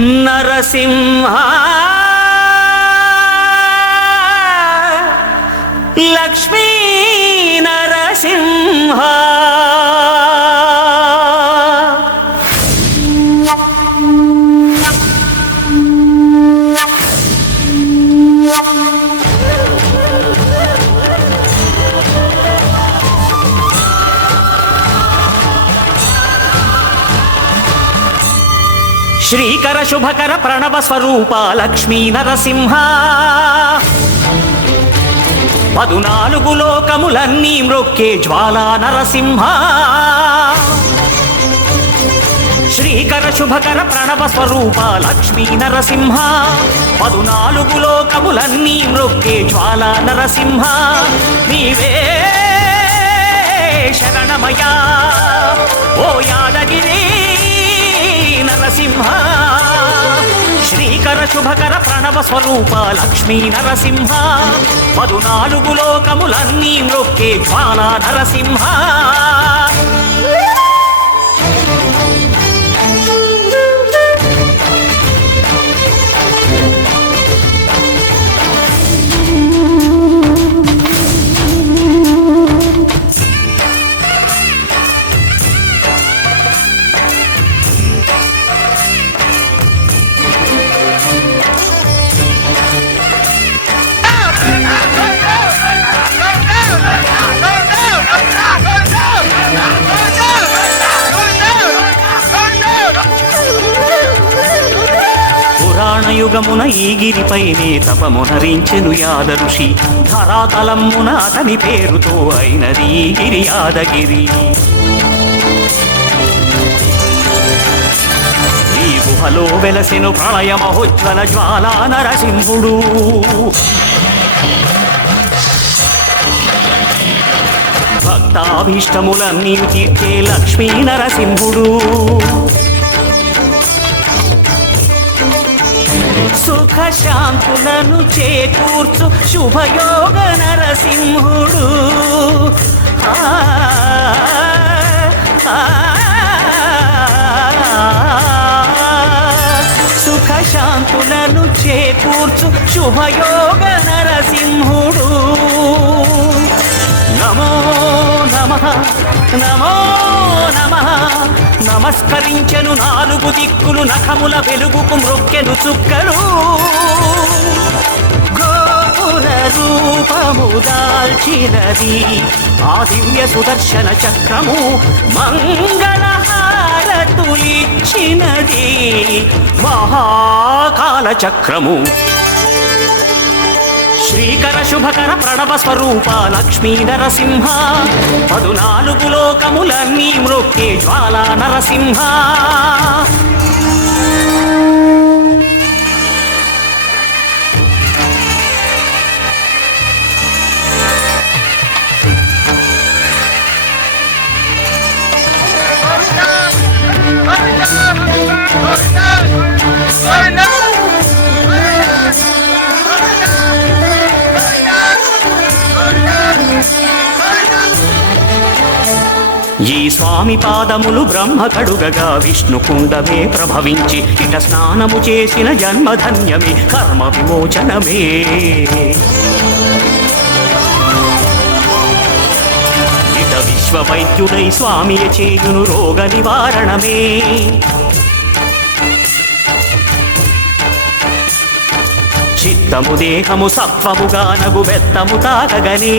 నరసింహ లక్ష్మీ నరసింహ శ్రీకర శుభకర ప్రణవ స్వరూప లక్ష్మీ నరసింహ 14 లోకములన్నీ మ్రొక్కే జ్వాలా నరసింహ శ్రీకర శుభకర ప్రణవ స్వరూప లక్ష్మీ నరసింహ 14 లోకములన్నీ మ్రొక్కే జ్వాలా నరసింహ నీవే శరణమయ్యా ఓ యాదగిరి నరసింహ శ్రీకర శుభకర ప్రణవ స్వరూప లక్ష్మీ నరసింహ 14 లోకములన్నీ మ్రొక్కే జ్వాలా నరసింహ యుగమున ఈ గిరిపైనే తపమునరించెను యాద ఋషి ధరాతలమున అతని పేరుతో అయినది ఈ గిరి యాదగిరి ఈ గుహలో వెలసెను ప్రళయ మహోజ్వల జ్వాలా నరసింహుడు భక్తాభీష్టములన్నీ తీర్చే లక్ష్మీ నరసింహుడు సుఖ శాంతులను చేకూర్చు శుభయోగ నరసింహుడు సుఖ శాంతులను చేకూర్చు శుభయోగ నరసింహుడు నమో నమః నమో నమః నమస్కరించెను 4 దిక్కులు నఖముల వెలుగుకు మ్రొక్కెను చుక్కలు గోపుర రూపము దాల్చినది ఆ దివ్య సుదర్శన చక్రము మంగళహారతులిచ్చినది మహాకాల చక్రము శ్రీకర శుభకర ప్రణవ స్వరూప లక్ష్మీ నరసింహ 14 లోకములన్నీ మ్రొక్కే జ్వాలా నరసింహ ఈ స్వామి పాదములు బ్రహ్మ కడుగగా విష్ణు కుండమే ప్రభవించి ఇట స్నానము చేసిన జన్మధన్యమే కర్మ విమోచనమే ఇట విశ్వవైద్యుడై స్వామి చేయును రోగ నివారణమే చిత్తము దేహము సత్వముగా నగు బెత్తము తాకగనే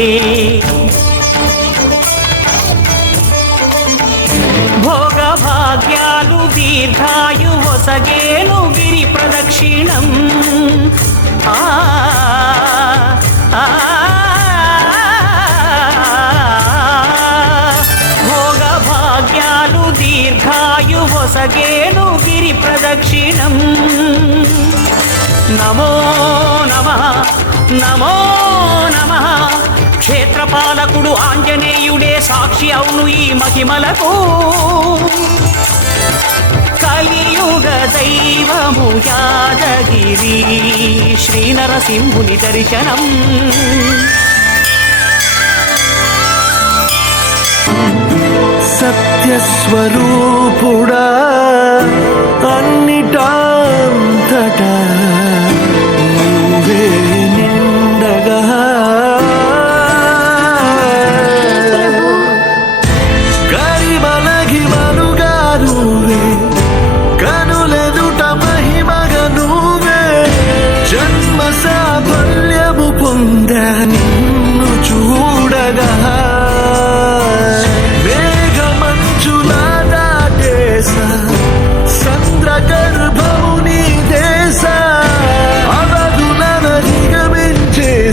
భోగ భాగ్యాలు దీర్ఘాయు వసగేను గిరి ప్రదక్షిణం భోగ భాగ్యాలు దీర్ఘాయు వసగేను గిరి ప్రదక్షిణం నమో నమః నమో నమః క్షేత్రపాలకుడు ఆంజనేయుడే సాక్షి అవును ఈ మహిమలకు కలియుగ దైవము యాదగిరి శ్రీ నరసింహుని దర్శనం సత్యస్వరూపుడా అన్నిటా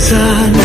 వెగసాన